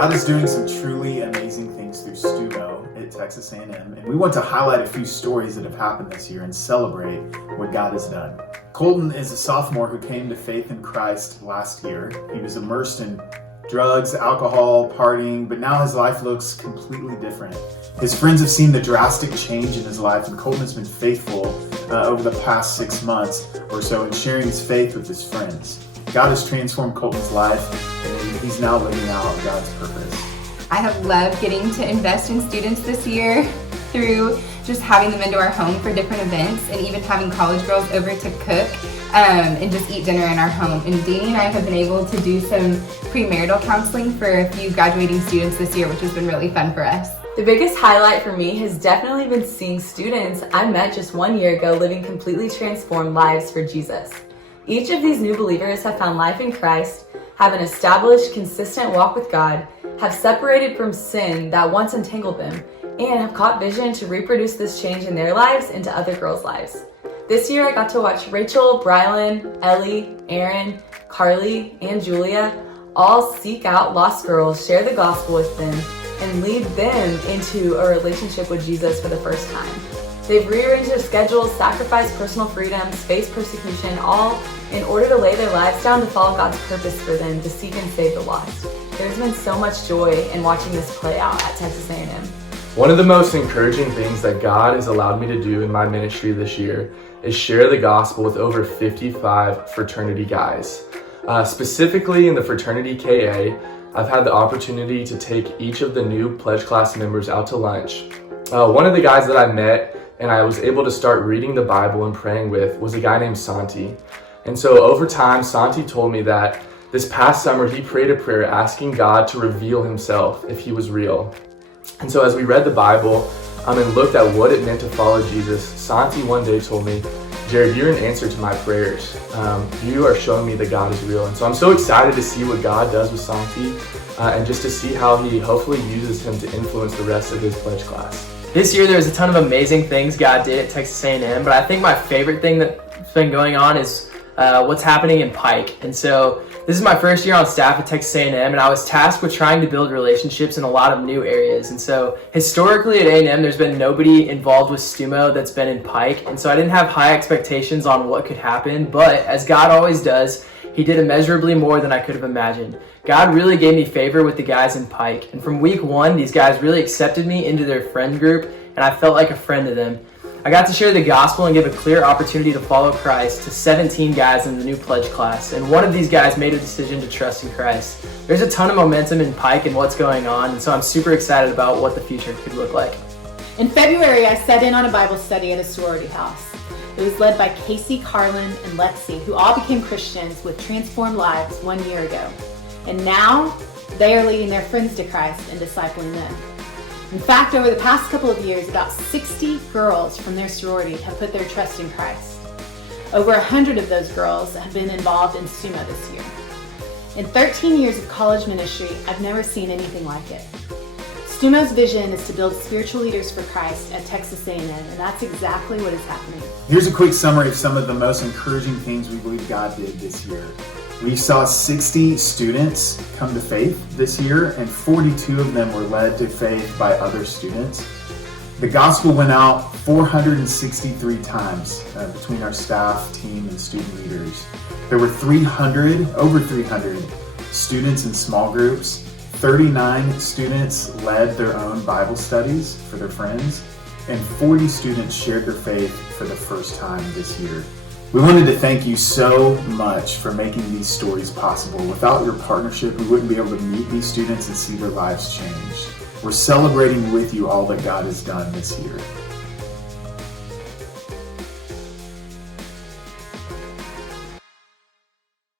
God is doing some truly amazing things through StuMo at Texas A&M, and we want to highlight a few stories that have happened this year and celebrate what God has done. Colton is a sophomore who came to faith in Christ last year. He was immersed in drugs, alcohol, partying, but now his life looks completely different. His friends have seen the drastic change in his life, and Colton has been faithful over the past 6 months or so in sharing his faith with his friends. God has transformed Colton's life, and he's now living out God's purpose. I have loved getting to invest in students this year through just having them into our home for different events, and even having college girls over to cook and just eat dinner in our home. And Danny and I have been able to do some premarital counseling for a few graduating students this year, which has been really fun for us. The biggest highlight for me has definitely been seeing students I met just 1 year ago living completely transformed lives for Jesus. Each of these new believers have found life in Christ, have an established, consistent walk with God, have separated from sin that once entangled them, and have caught vision to reproduce this change in their lives into other girls' lives. This year I got to watch Rachel, Brylan, Ellie, Aaron, Carly, and Julia all seek out lost girls, share the gospel with them, and lead them into a relationship with Jesus for the first time. They've rearranged their schedules, sacrificed personal freedoms, faced persecution, all in order to lay their lives down to follow God's purpose for them to seek and save the lost. There's been so much joy in watching this play out at Texas A&M. One of the most encouraging things that God has allowed me to do in my ministry this year is share the gospel with over 55 fraternity guys. Specifically in the fraternity KA, I've had the opportunity to take each of the new pledge class members out to lunch. One of the guys that I met and I was able to start reading the Bible and praying with was a guy named Santi. And so over time, Santi told me that this past summer he prayed a prayer asking God to reveal himself if he was real. And so as we read the Bible and looked at what it meant to follow Jesus, Santi one day told me, "Jared, you're an answer to my prayers. You are showing me that God is real." And so I'm so excited to see what God does with Santi and just to see how he hopefully uses him to influence the rest of his pledge class. This year there's a ton of amazing things God did at Texas A&M, but I think my favorite thing that's been going on is what's happening in Pike. And so this is my first year on staff at Texas A&M, and I was tasked with trying to build relationships in a lot of new areas. And so historically at A&M, there's been nobody involved with StuMo that's been in Pike, and so I didn't have high expectations on what could happen, but as God always does, he did immeasurably more than I could have imagined. God really gave me favor with the guys in Pike, and from week one, these guys really accepted me into their friend group, and I felt like a friend to them. I got to share the gospel and give a clear opportunity to follow Christ to 17 guys in the new pledge class, and one of these guys made a decision to trust in Christ. There's a ton of momentum in Pike and what's going on, and so I'm super excited about what the future could look like. In February, I sat in on a Bible study at a sorority house. It was led by Casey, Carlin, and Lexi, who all became Christians with transformed lives 1 year ago. And now, they are leading their friends to Christ and discipling them. In fact, over the past couple of years, about 60 girls from their sorority have put their trust in Christ. Over 100 of those girls have been involved in StuMo this year. In 13 years of college ministry, I've never seen anything like it. StuMo's vision is to build spiritual leaders for Christ at Texas A&M, and that's exactly what is happening. Here's a quick summary of some of the most encouraging things we believe God did this year. We saw 60 students come to faith this year, and 42 of them were led to faith by other students. The gospel went out 463 times between our staff, team, and student leaders. There were over 300 students in small groups. 39 students led their own Bible studies for their friends, and 40 students shared their faith for the first time this year. We wanted to thank you so much for making these stories possible. Without your partnership, we wouldn't be able to meet these students and see their lives change. We're celebrating with you all that God has done this year.